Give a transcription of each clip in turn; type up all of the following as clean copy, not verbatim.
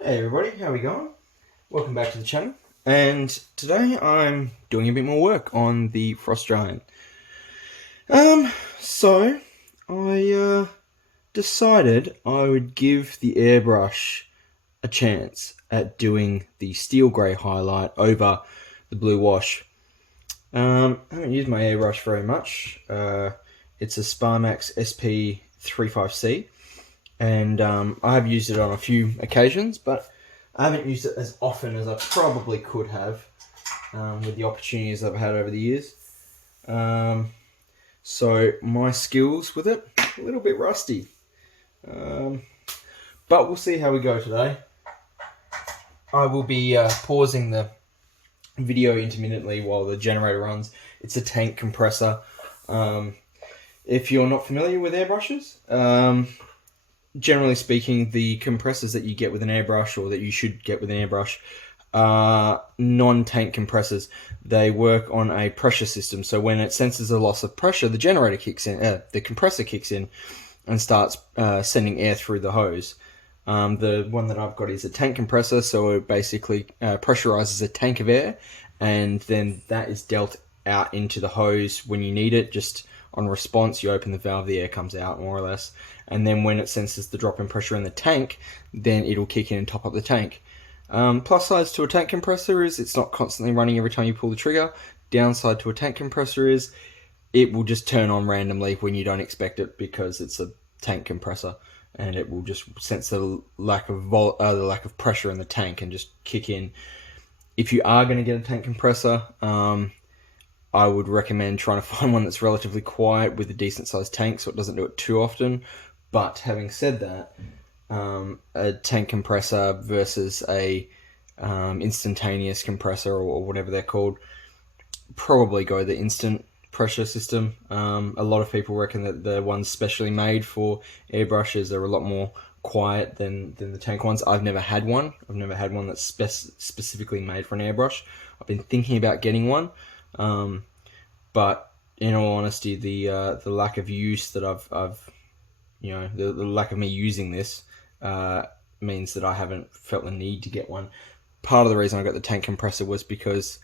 Hey everybody, how we going? Welcome back to the channel. And today I'm doing a bit more work on the Frost Giant. So I decided I would give the airbrush a chance at doing the steel grey highlight over the blue wash. I haven't used my airbrush very much. It's a Sparmax SP35C, and I have used it on a few occasions, but I haven't used it as often as I probably could have with the opportunities I've had over the years. So my skills with it, a little bit rusty. But we'll see how we go today. I will be pausing the video intermittently while the generator runs. It's a tank compressor. If you're not familiar with airbrushes, generally speaking, the compressors that you get with an airbrush, or that you should get with an airbrush, are non-tank compressors. They work on a pressure system. So when it senses a loss of pressure, the generator kicks in, the compressor kicks in, and starts sending air through the hose. The one that I've got is a tank compressor, so it basically pressurizes a tank of air, and then that is dealt out into the hose when you need it. Just on response, you open the valve, the air comes out, more or less. And then when it senses the drop in pressure in the tank, then it'll kick in and top up the tank. Plus sides to a tank compressor is it's not constantly running every time you pull the trigger. Downside to a tank compressor is it will just turn on randomly when you don't expect it, because it's a tank compressor, and it will just sense the lack of pressure in the tank and just kick in. If you are going to get a tank compressor, I would recommend trying to find one that's relatively quiet with a decent sized tank, so it doesn't do it too often. But having said that, a tank compressor versus a instantaneous compressor, or whatever they're called, probably go the instant pressure system. A lot of people reckon that the ones specially made for airbrushes are a lot more quiet than the tank ones. I've never had one. I've never had one that's specifically made for an airbrush. I've been thinking about getting one, but in all honesty, the lack of use that I've the lack of me using this means that I haven't felt the need to get one. Part of the reason I got the tank compressor was because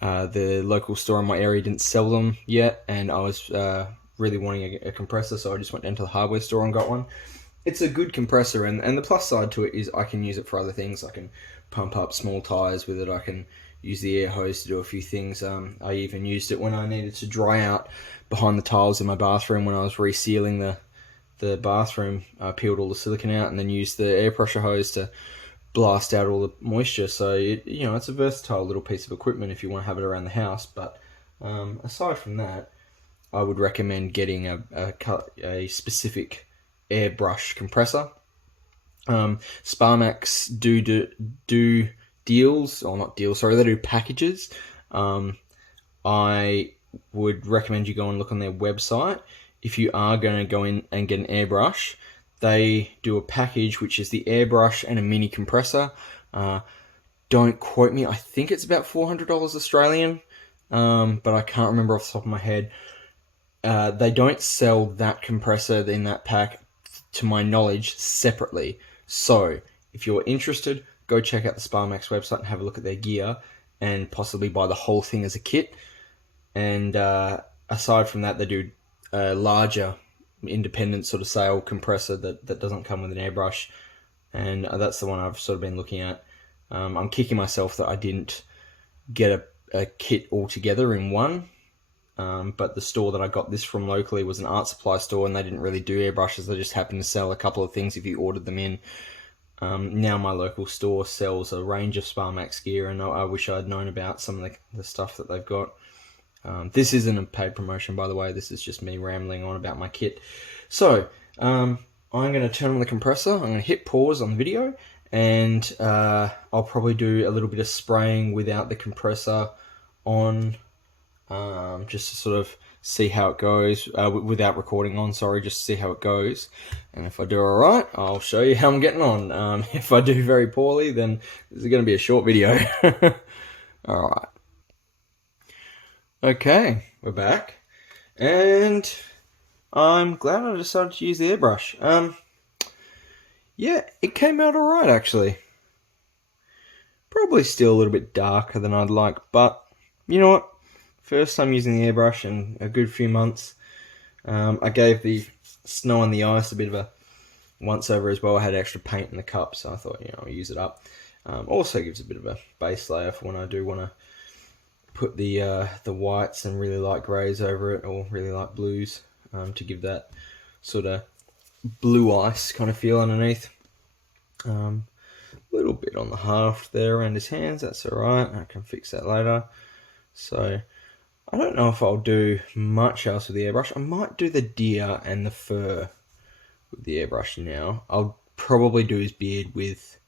the local store in my area didn't sell them yet, and I was really wanting a compressor, so I just went down to the hardware store and got one. It's a good compressor, and the plus side to it is I can use it for other things. I can pump up small tires with it. I can use the air hose to do a few things. I even used it when I needed to dry out behind the tiles in my bathroom when I was resealing the bathroom. I peeled all the silicone out and then used the air pressure hose to blast out all the moisture. So it's a versatile little piece of equipment if you want to have it around the house. But aside from that, I would recommend getting a specific airbrush compressor. Sparmax do deals, or not deals, sorry, they do packages. I would recommend you go and look on their website. If you are going to go in and get an airbrush, they do a package which is the airbrush and a mini compressor. Don't quote me, I think it's about $400 Australian, but I can't remember off the top of my head. They don't sell that compressor in that pack, to my knowledge, separately. So if you're interested, go check out the Sparmax website and have a look at their gear, and possibly buy the whole thing as a kit. And aside from that, they do a larger independent sort of sale compressor that doesn't come with an airbrush, and that's the one I've sort of been looking at. I'm kicking myself that I didn't get a kit altogether in one, but the store that I got this from locally was an art supply store, and they didn't really do airbrushes. They just happened to sell a couple of things if you ordered them in. Now my local store sells a range of Sparmax gear, and I wish I'd known about some of the stuff that they've got. This isn't a paid promotion, by the way. This is just me rambling on about my kit. So I'm going to turn on the compressor. I'm going to hit pause on the video, and I'll probably do a little bit of spraying without the compressor on, just to sort of see how it goes, without recording on, sorry, just to see how it goes. And if I do alright, I'll show you how I'm getting on. If I do very poorly, then this is going to be a short video. Alright. Okay, we're back, and I'm glad I decided to use the airbrush. Yeah, it came out alright, actually. Probably still a little bit darker than I'd like, but you know what? First time using the airbrush in a good few months. I gave the snow and the ice a bit of a once over as well. I had extra paint in the cup, so I thought, I'll use it up. Also gives a bit of a base layer for when I do want to put the whites and really light greys over it, or really light blues, to give that sort of blue ice kind of feel underneath. A little bit on the haft there around his hands, that's alright, I can fix that later. So I don't know if I'll do much else with the airbrush. I might do the deer and the fur with the airbrush now. I'll probably do his beard with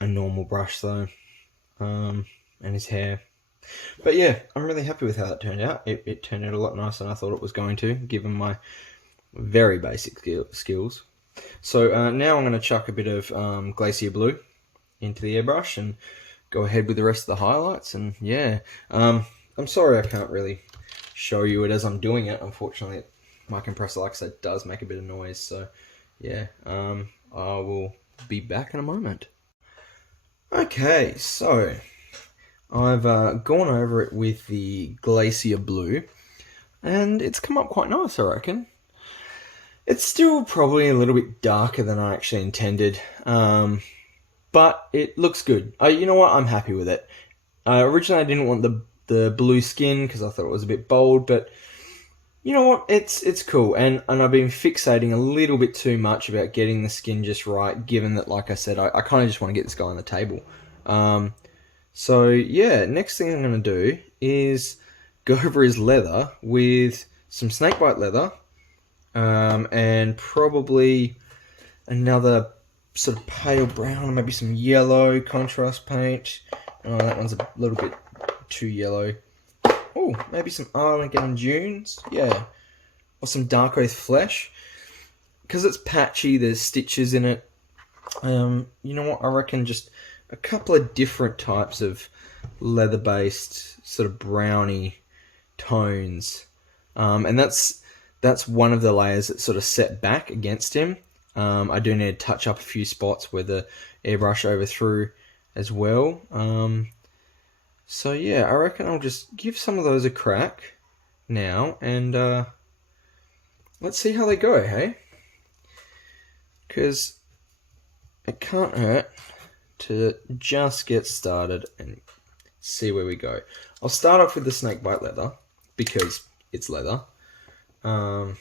a normal brush though, and his hair. But yeah, I'm really happy with how that turned out. It turned out a lot nicer than I thought it was going to, given my very basic skills. So now I'm going to chuck a bit of Glacier Blue into the airbrush and go ahead with the rest of the highlights. And yeah, I'm sorry I can't really show you it as I'm doing it. Unfortunately, my compressor, like I said, does make a bit of noise. So yeah, I will be back in a moment. Okay, so I've gone over it with the Glacier Blue, and it's come up quite nice, I reckon. It's still probably a little bit darker than I actually intended, but it looks good. You know what? I'm happy with it. Originally, I didn't want the blue skin because I thought it was a bit bold, but you know what? It's cool, and I've been fixating a little bit too much about getting the skin just right, given that, like I said, I kind of just want to get this guy on the table. So yeah, next thing I'm going to do is go over his leather with some snakebite leather, and probably another sort of pale brown, or maybe some yellow contrast paint. Oh, that one's a little bit too yellow. Oh, maybe some Armageddon Dunes, yeah, or some Dark Oath Flesh. Because it's patchy, there's stitches in it. You know what, I reckon just a couple of different types of leather-based sort of browny tones, and that's one of the layers that's sort of set back against him. I do need to touch up a few spots where the airbrush overthrew as well. So yeah, I reckon I'll just give some of those a crack now, and let's see how they go, hey? Because it can't hurt to just get started and see where we go. I'll start off with the snakebite leather because it's leather. Now,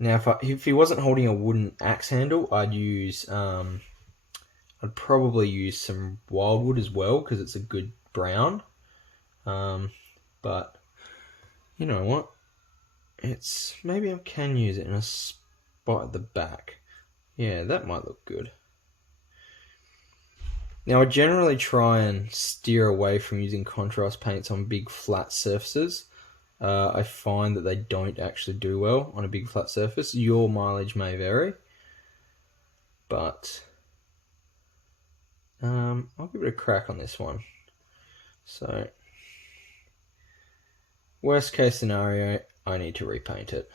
if he wasn't holding a wooden axe handle, I'd probably use some wildwood as well because it's a good brown. But you know what? Maybe I can use it in a spot at the back. Yeah, that might look good. Now, I generally try and steer away from using contrast paints on big flat surfaces. I find that they don't actually do well on a big flat surface. Your mileage may vary, but I'll give it a crack on this one. So, worst case scenario, I need to repaint it.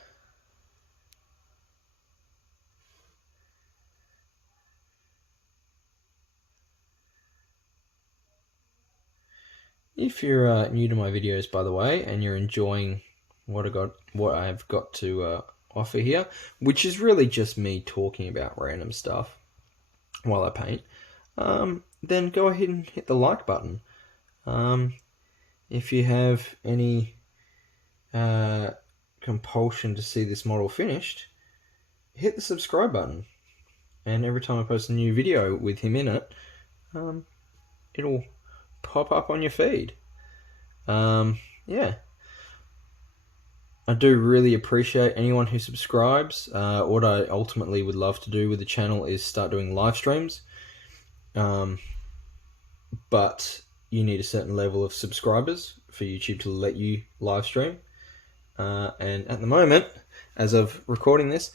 If you're new to my videos, by the way, and you're enjoying what I've got to offer here, which is really just me talking about random stuff while I paint, then go ahead and hit the like button. If you have any compulsion to see this model finished, hit the subscribe button, and every time I post a new video with him in it, it'll pop up on your feed. Yeah, I do really appreciate anyone who subscribes. What I ultimately would love to do with the channel is start doing live streams, but you need a certain level of subscribers for YouTube to let you live stream, and at the moment, as of recording this,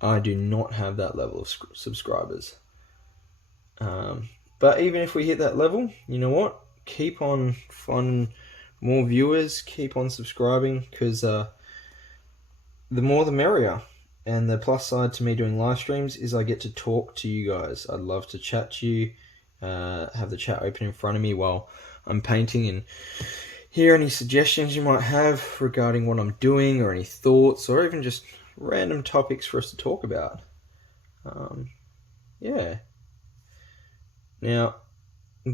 I do not have that level of subscribers. But even if we hit that level, you know what? Keep on finding more viewers, keep on subscribing, because the more the merrier. And the plus side to me doing live streams is I get to talk to you guys. I'd love to chat to you have the chat open in front of me while I'm painting and hear any suggestions you might have regarding what I'm doing, or any thoughts, or even just random topics for us to talk about. Yeah. Now,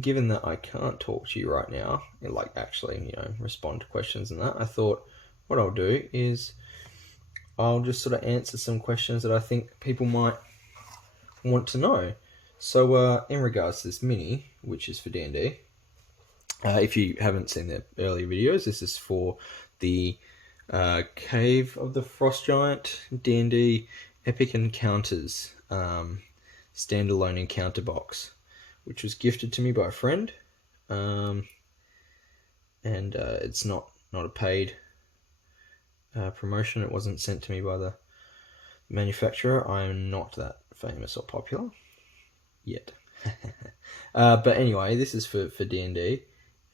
given that I can't talk to you right now, like actually, respond to questions and that, I thought what I'll do is I'll just sort of answer some questions that I think people might want to know. So, in regards to this mini, which is for D&D, if you haven't seen the earlier videos, this is for the Cave of the Frost Giant D&D Epic Encounters standalone encounter box, which was gifted to me by a friend, and it's not a paid promotion. It wasn't sent to me by the manufacturer. I am not that famous or popular yet. But anyway, this is for D&D,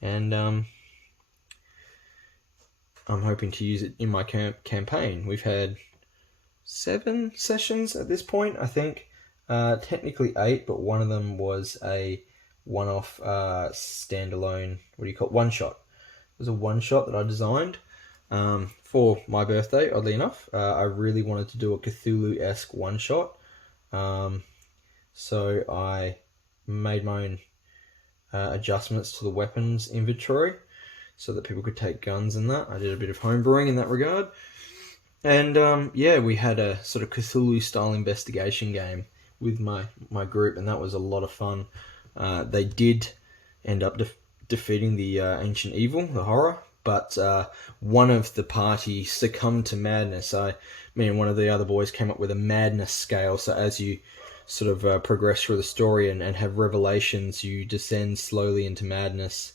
and I'm hoping to use it in my campaign. We've had 7 sessions at this point, I think. Technically 8, but one of them was a one-off standalone, one-shot. It was a one-shot that I designed for my birthday, oddly enough. I really wanted to do a Cthulhu-esque one-shot. So I made my own adjustments to the weapons inventory so that people could take guns and that. I did a bit of homebrewing in that regard. And we had a sort of Cthulhu-style investigation game with my group, and that was a lot of fun. They did end up defeating the ancient evil, the horror, but one of the party succumbed to madness. Me and one of the other boys came up with a madness scale, so as you sort of progress through the story and have revelations, you descend slowly into madness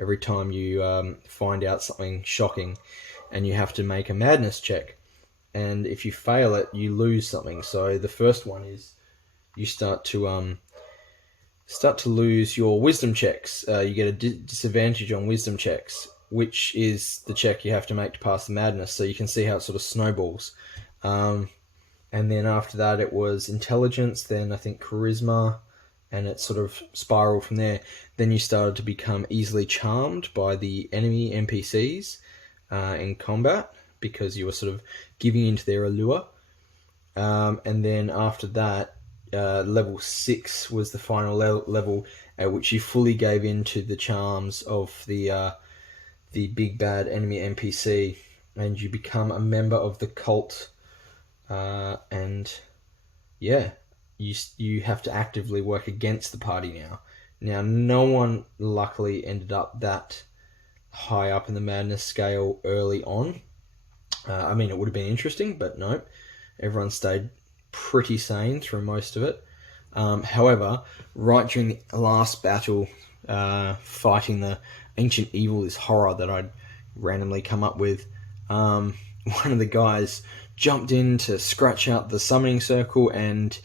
every time you find out something shocking, and you have to make a madness check. And if you fail it, you lose something. So the first one is you start to lose your wisdom checks. You get a disadvantage on wisdom checks, which is the check you have to make to pass the madness. So you can see how it sort of snowballs. And then after that, it was intelligence, then I think charisma, and it sort of spiraled from there. Then you started to become easily charmed by the enemy NPCs in combat, because you were sort of giving into their allure. And then after that, level 6 was the final level at which you fully gave in to the charms of the big bad enemy NPC, and you become a member of the cult. And yeah, you have to actively work against the party now. Now, no one luckily ended up that high up in the madness scale early on. I mean, it would have been interesting, but no. Everyone stayed pretty sane through most of it. However, right during the last battle, fighting the ancient evil, this horror that I'd randomly come up with, one of the guys jumped in to scratch out the summoning circle and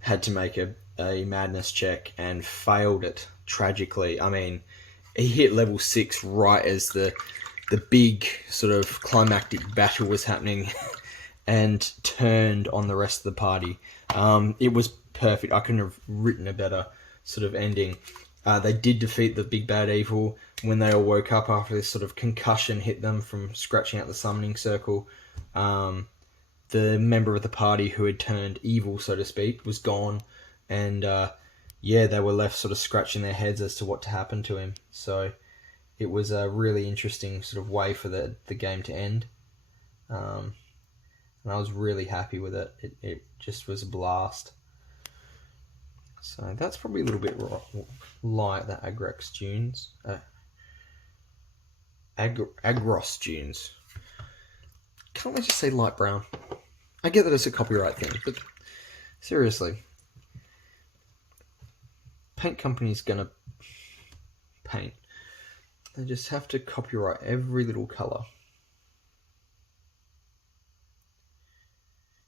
had to make a madness check and failed it tragically. I mean, he hit level 6 right as the big sort of climactic battle was happening and turned on the rest of the party. It was perfect. I couldn't have written a better sort of ending. They did defeat the big bad evil. When they all woke up after this sort of concussion hit them from scratching out the summoning circle, the member of the party who had turned evil, so to speak, was gone. And they were left sort of scratching their heads as to what to happen to him. So it was a really interesting sort of way for the game to end. And I was really happy with it. It just was a blast. So that's probably a little bit light, the Agros dunes. Agros dunes. Can't we just say light brown? I get that it's a copyright thing, but seriously. Paint company's gonna paint. They just have to copyright every little colour.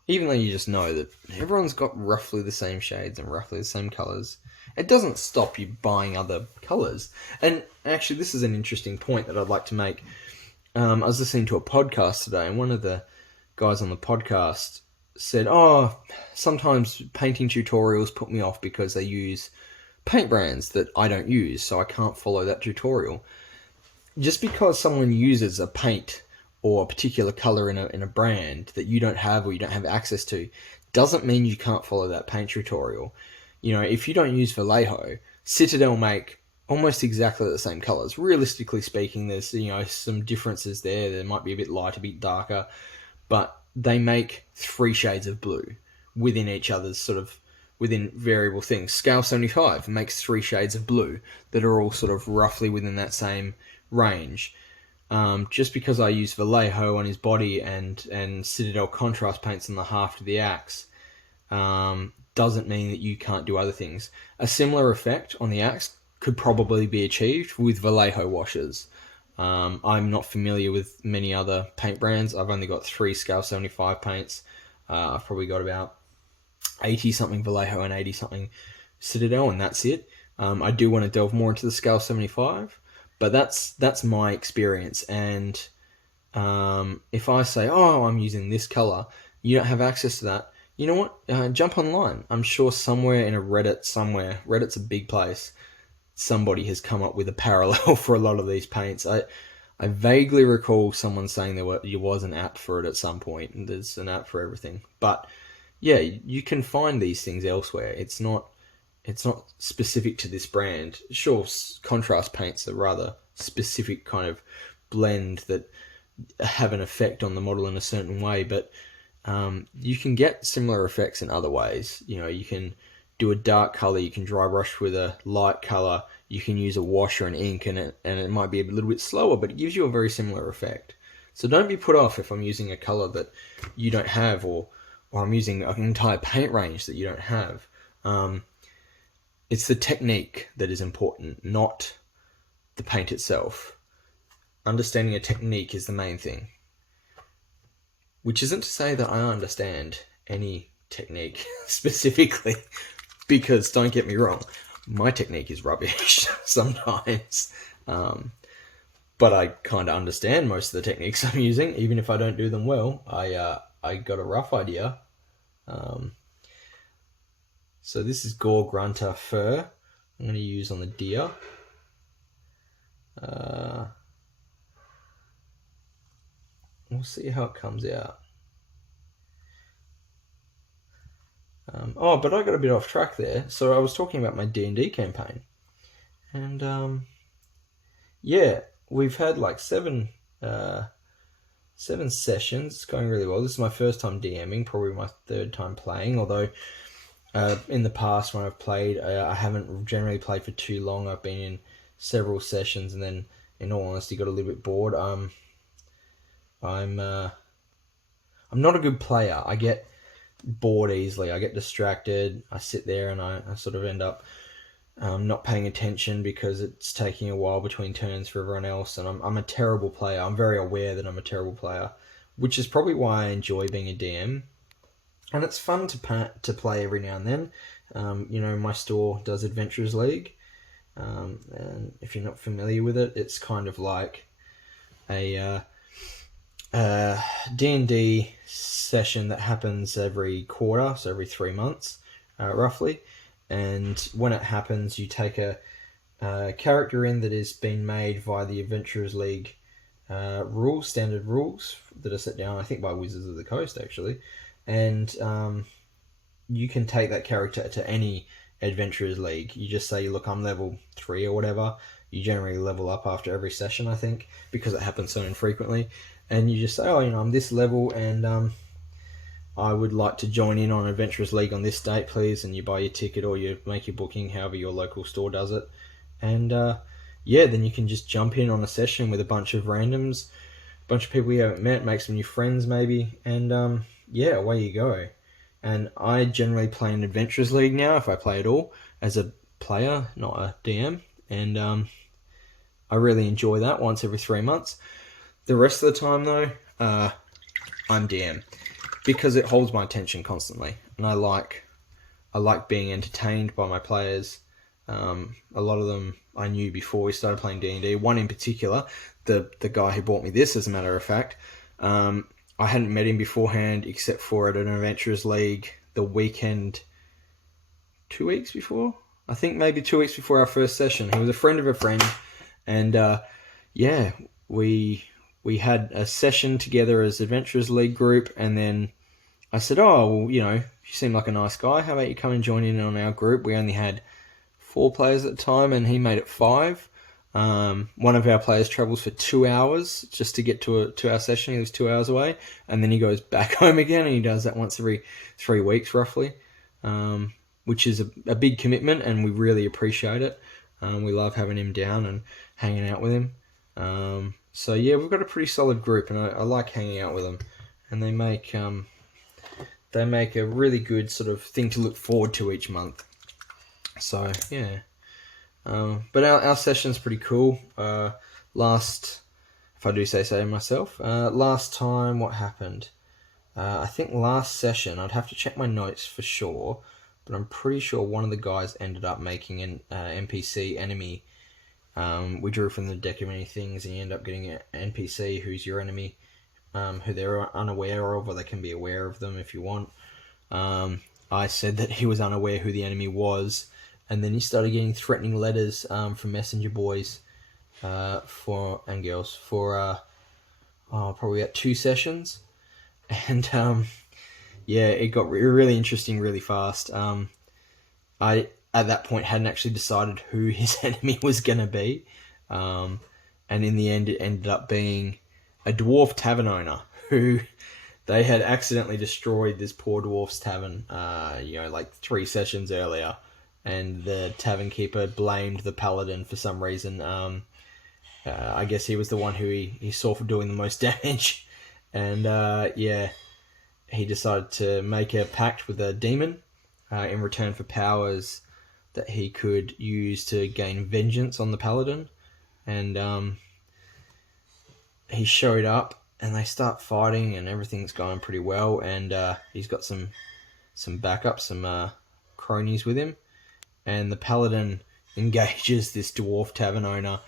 Even though you just know that everyone's got roughly the same shades and roughly the same colours, it doesn't stop you buying other colours. And actually, this is an interesting point that I'd like to make. I was listening to a podcast today, and one of the guys on the podcast said, sometimes painting tutorials put me off because they use paint brands that I don't use, so I can't follow that tutorial. Just because someone uses a paint or a particular color in a brand that you don't have or you don't have access to, doesn't mean you can't follow that paint tutorial. You know, if you don't use Vallejo, Citadel make almost exactly the same colors. Realistically speaking, there's, you know, some differences there. There might be a bit lighter, a bit darker, but they make 3 shades of blue within each other's sort of within variable things. Scale 75 makes 3 shades of blue that are all sort of roughly within that same range. Just because I use Vallejo on his body and Citadel contrast paints on the haft of the axe, doesn't mean that you can't do other things. A similar effect on the axe could probably be achieved with Vallejo washes. I'm not familiar with many other paint brands. I've only got 3 Scale 75 paints. I've probably got about 80-something Vallejo and 80-something Citadel, and that's it. I do want to delve more into the Scale 75, but that's my experience. And if I say, oh, I'm using this color, you don't have access to that, you know what? Jump online. I'm sure somewhere in a Reddit somewhere, Reddit's a big place, somebody has come up with a parallel for a lot of these paints. I vaguely recall someone saying there was an app for it at some point, and there's an app for everything. But yeah, you can find these things elsewhere. It's not specific to this brand. Sure, contrast paints are rather specific kind of blend that have an effect on the model in a certain way, but you can get similar effects in other ways. You know, you can do a dark color, you can dry brush with a light color, you can use a wash or an ink, and it might be a little bit slower, but it gives you a very similar effect. So don't be put off if I'm using a color that you don't have, or I'm using an entire paint range that you don't have. It's the technique that is important, not the paint itself. Understanding a technique is the main thing. Which isn't to say that I understand any technique specifically, because don't get me wrong, my technique is rubbish sometimes. But I kind of understand most of the techniques I'm using, even if I don't do them well. I got a rough idea. So this is Gore Grunter fur. I'm going to use on the deer. We'll see how it comes out. But I got a bit off track there. So I was talking about my D&D campaign. And yeah, we've had like 7 sessions. It's going really well. This is my first time DMing, probably my 3rd time playing, although in the past when I've played, I haven't generally played for too long. I've been in several sessions and then, in all honesty, got a little bit bored. I'm not a good player. I get bored easily. I get distracted. I sit there and I sort of end up not paying attention because it's taking a while between turns for everyone else, and I'm a terrible player. I'm very aware that I'm a terrible player, which is probably why I enjoy being a DM. And it's fun to play every now and then. You know, my store does Adventurers League, and if you're not familiar with it, it's kind of like a D&D session that happens every quarter, so every 3 months, roughly. And when it happens, you take a character in that has been made via the Adventurers League standard rules that are set down, I think, by Wizards of the Coast, actually. And you can take that character to any Adventurers League. You just say, look, I'm level 3 or whatever. You generally level up after every session, I think, because it happens so infrequently. And you just say, oh, you know, I'm this level, and I would like to join in on Adventurers League on this date, please. And you buy your ticket or you make your booking, however your local store does it. And yeah, then you can just jump in on a session with a bunch of randoms, a bunch of people you haven't met, make some new friends maybe, and yeah, away you go. And I generally play in Adventurers League now, if I play at all, as a player, not a DM. And I really enjoy that once every 3 months. The rest of the time, though, I'm DM, because it holds my attention constantly, and I like being entertained by my players. A lot of them I knew before we started playing D&D. One in particular, the guy who bought me this, as a matter of fact, I hadn't met him beforehand, except for at an Adventurers League the weekend 2 weeks before, I think maybe 2 weeks before our first session. He was a friend of a friend, and yeah, we had a session together as Adventurers League group, and then I said, oh, well, you know, you seem like a nice guy. How about you come and join in on our group? We only had 4 players at the time, and he made it 5. One of our players travels for 2 hours just to get to our session. He lives 2 hours away, and then he goes back home again, and he does that once every 3 weeks, roughly, which is a big commitment, and we really appreciate it. We love having him down and hanging out with him. So yeah, we've got a pretty solid group, and I like hanging out with them, and they make a really good sort of thing to look forward to each month. So yeah, but our session's pretty cool. If I do say so myself, last time what happened? I think last session, I'd have to check my notes for sure, but I'm pretty sure one of the guys ended up making an NPC enemy. We drew from the deck of many things, and you end up getting an NPC who's your enemy, who they're unaware of, or they can be aware of them if you want. I said that he was unaware who the enemy was, and then he started getting threatening letters from messenger boys and girls for probably about 2 sessions. And yeah, it got really interesting really fast. I, at that point, hadn't actually decided who his enemy was going to be. And in the end, it ended up being a dwarf tavern owner who they had accidentally destroyed this poor dwarf's tavern, like 3 sessions earlier. And the tavern keeper blamed the paladin for some reason. I guess he was the one who he saw for doing the most damage. And yeah, he decided to make a pact with a demon in return for powers that he could use to gain vengeance on the paladin. And he showed up, and they start fighting, and everything's going pretty well. And he's got some backup, some cronies with him. And the paladin engages this dwarf tavern owner,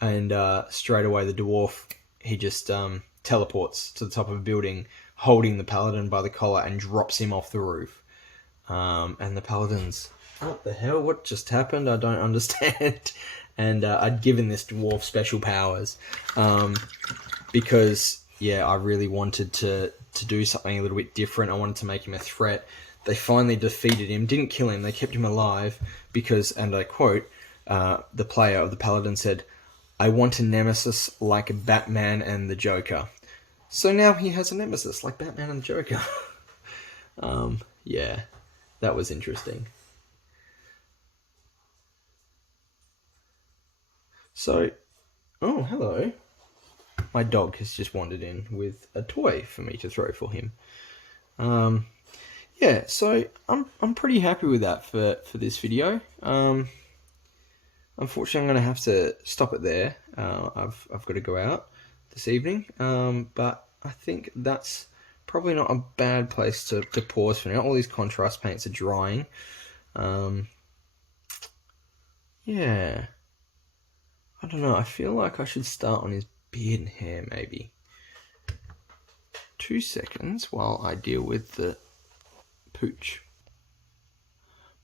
and straight away the dwarf, he just teleports to the top of a building, holding the paladin by the collar, and drops him off the roof. And the paladin's, what the hell? What just happened? I don't understand. And I'd given this dwarf special powers because, yeah, I really wanted to do something a little bit different. I wanted to make him a threat. They finally defeated him, didn't kill him, they kept him alive because, and I quote, the player of the paladin said, "I want a nemesis like Batman and the Joker." So now he has a nemesis like Batman and the Joker. Yeah, that was interesting. So, oh, hello. My dog has just wandered in with a toy for me to throw for him. Yeah, so I'm pretty happy with that for this video. Unfortunately, I'm going to have to stop it there. I've got to go out this evening, but I think that's probably not a bad place to pause for now. All these contrast paints are drying. Yeah, I don't know. I feel like I should start on his beard and hair, maybe. 2 seconds while I deal with the pooch.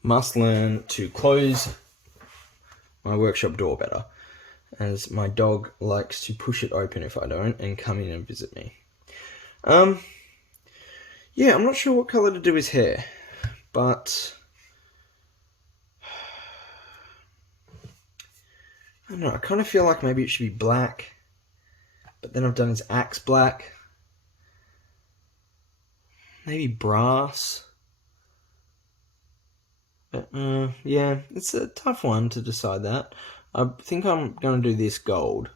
Must learn to close my workshop door better, as my dog likes to push it open if I don't and come in and visit me. Yeah, I'm not sure what colour to do his hair, but I don't know, I kind of feel like maybe it should be black, but then I've done his axe black. Maybe brass. But, yeah, it's a tough one to decide that. I think I'm going to do this gold.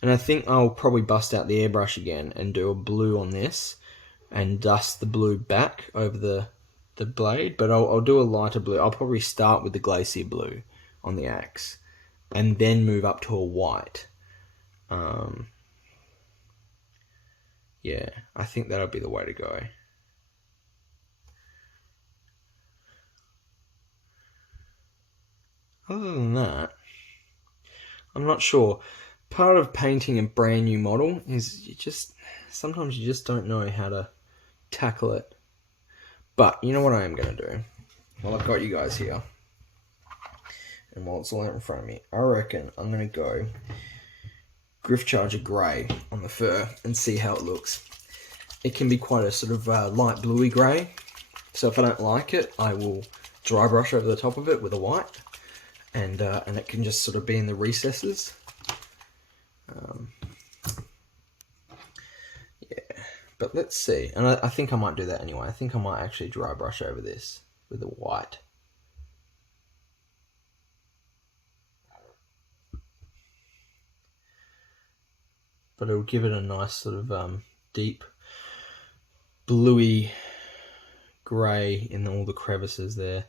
And I think I'll probably bust out the airbrush again and do a blue on this and dust the blue back over the blade. But I'll do a lighter blue. I'll probably start with the glacier blue on the axe and then move up to a white. Yeah, I think that'll be the way to go. Other than that, I'm not sure. Part of painting a brand new model is sometimes you just don't know how to tackle it. But you know what I am going to do? Well, I've got you guys here. And while it's all out in front of me, I reckon I'm going to go Griff Charger Grey on the fur and see how it looks. It can be quite a sort of light bluey grey. So if I don't like it, I will dry brush over the top of it with a white. And it can just sort of be in the recesses. Yeah, but let's see. And I think I might do that anyway. I think I might actually dry brush over this with a white. But it'll give it a nice sort of deep bluey grey in all the crevices there.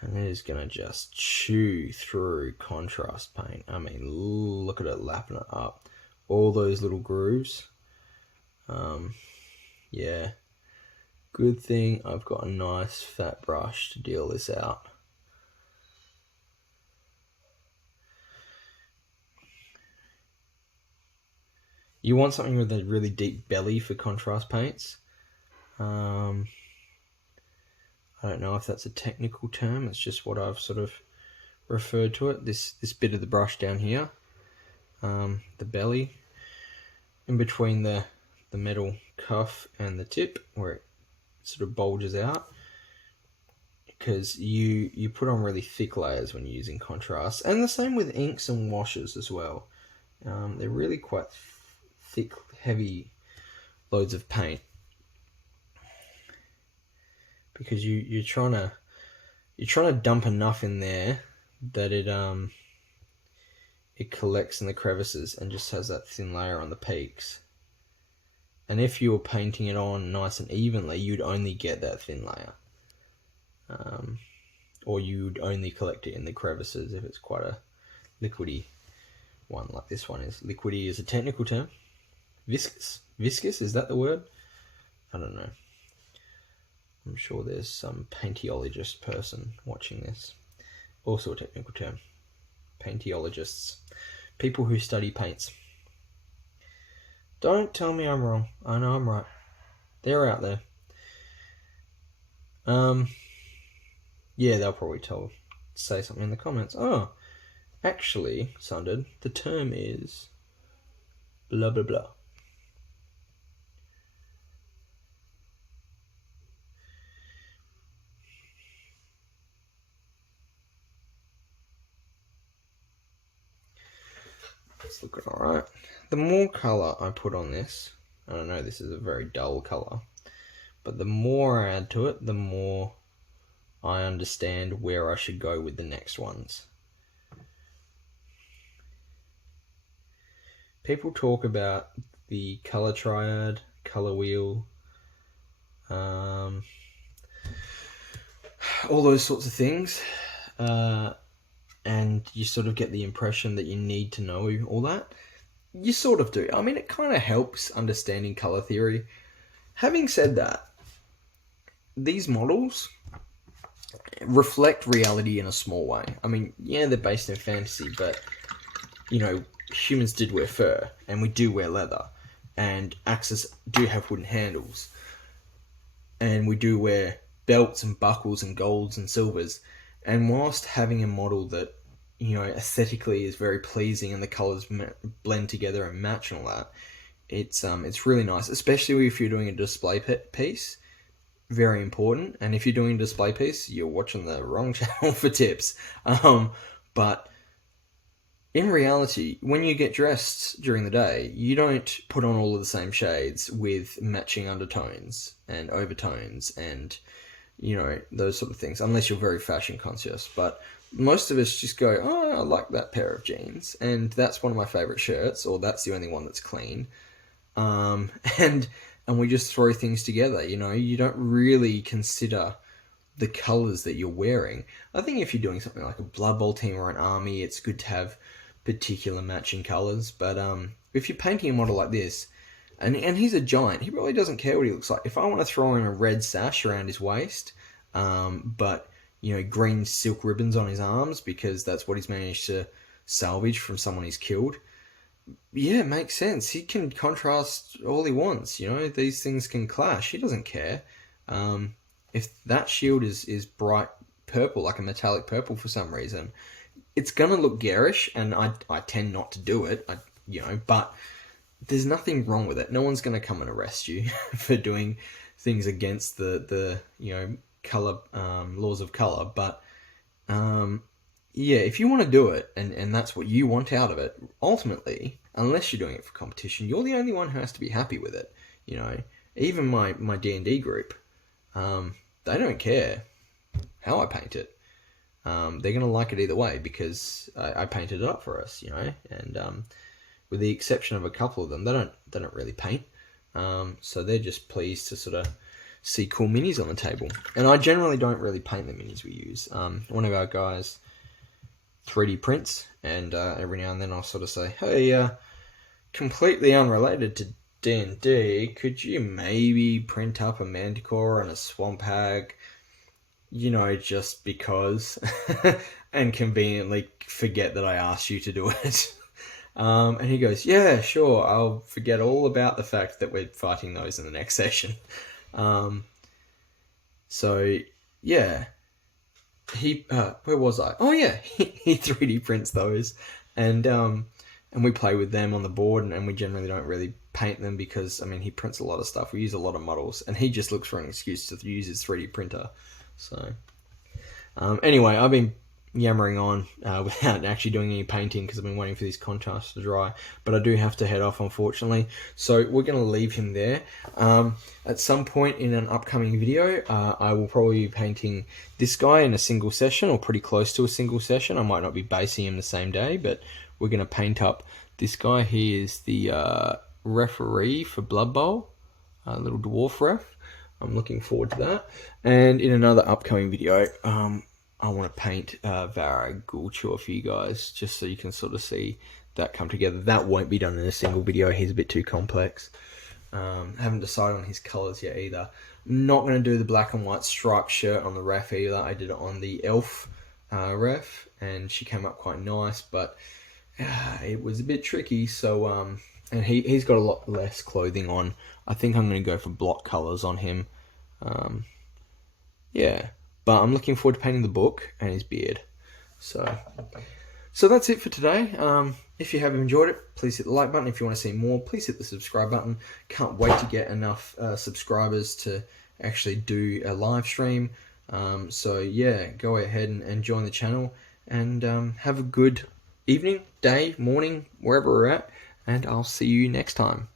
And it is going to just chew through contrast paint. I mean, look at it lapping it up. All those little grooves. Yeah. Good thing I've got a nice fat brush to deal this out. You want something with a really deep belly for contrast paints. I don't know if that's a technical term. It's just what I've sort of referred to it. This bit of the brush down here, the belly, in between the metal cuff and the tip, where it sort of bulges out, because you put on really thick layers when you're using contrast, and the same with inks and washes as well. They're really quite thick, heavy loads of paint, because you're trying to dump enough in there that it collects in the crevices and just has that thin layer on the peaks. And if you were painting it on nice and evenly, you'd only get that thin layer, or you'd only collect it in the crevices if it's quite a liquidy one, like this one is. Liquidy is a technical term. Viscous, is that the word? I don't know. I'm sure there's some paintiologist person watching this. Also a technical term. Paintiologists. People who study paints. Don't tell me I'm wrong. I know I'm right. They're out there. Yeah, they'll probably say something in the comments. Oh, actually, Sundered, the term is blah blah blah. It's looking alright. The more colour I put on this, and I know this is a very dull colour, but the more I add to it, the more I understand where I should go with the next ones. People talk about the colour triad, colour wheel, all those sorts of things. And you sort of get the impression that you need to know all that. You sort of do. I mean, it kind of helps understanding colour theory. Having said that, these models reflect reality in a small way. I mean, yeah, they're based in fantasy, but, you know, humans did wear fur, and we do wear leather, and axes do have wooden handles, and we do wear belts and buckles and golds and silvers. And whilst having a model that, you know, aesthetically is very pleasing and the colours blend together and match and all that, it's really nice, especially if you're doing a display piece. Very important. And if you're doing a display piece, you're watching the wrong channel for tips. But in reality, when you get dressed during the day, you don't put on all of the same shades with matching undertones and overtones and, you know, those sort of things, unless you're very fashion conscious. But most of us just go, oh, I like that pair of jeans, and that's one of my favorite shirts, or that's the only one that's clean. And we just throw things together, you know. You don't really consider the colors that you're wearing. I think if you're doing something like a Blood Bowl team or an army, it's good to have particular matching colors. But if you're painting a model like this, and he's a giant, he really doesn't care what he looks like. If I want to throw him a red sash around his waist, but, you know, green silk ribbons on his arms, because that's what he's managed to salvage from someone he's killed, yeah, it makes sense. He can contrast all he wants, you know. These things can clash. He doesn't care. if that shield is bright purple, like a metallic purple for some reason, it's gonna look garish, and I tend not to do it. But there's nothing wrong with it. No one's gonna come and arrest you for doing things against the color laws of color. But if you want to do it, and that's what you want out of it, ultimately, unless you're doing it for competition, you're the only one who has to be happy with it. Even my D&D group, they don't care how I paint it. They're gonna like it either way because I painted it up for us, and with the exception of a couple of them, they don't really paint, so they're just pleased to sort of see cool minis on the table. And I generally don't really paint the minis we use. One of our guys 3D prints, and every now and then I'll sort of say, hey, completely unrelated to D&D, could you maybe print up a Manticore and a Swamp Hag, just because, and conveniently forget that I asked you to do it. And he goes, yeah, sure, I'll forget all about the fact that we're fighting those in the next session. So yeah, he where was I? Oh yeah, he 3D prints those, and we play with them on the board, and we generally don't really paint them because he prints a lot of stuff. We use a lot of models, and he just looks for an excuse to use his 3D printer. So anyway, I've been yammering on without actually doing any painting because I've been waiting for these contrasts to dry, but I do have to head off, unfortunately, so we're going to leave him there. At some point in an upcoming video, I will probably be painting this guy in a single session, or pretty close to a single session. I might not be basing him the same day, but we're going to paint up this guy. He is the referee for Blood Bowl, little dwarf ref. I'm looking forward to that. And in another upcoming video, I want to paint Vara Gulchur for you guys, just so you can sort of see that come together. That won't be done in a single video. He's a bit too complex. Haven't decided on his colours yet either. Not going to do the black and white striped shirt on the ref either. I did it on the elf ref, and she came up quite nice, but it was a bit tricky. So, and he's got a lot less clothing on. I think I'm going to go for block colours on him. Yeah. But I'm looking forward to painting the book and his beard. So that's it for today. If you have enjoyed it, please hit the like button. If you want to see more, please hit the subscribe button. Can't wait to get enough subscribers to actually do a live stream. So yeah, go ahead and join the channel, and have a good evening, day, morning, wherever we're at, and I'll see you next time.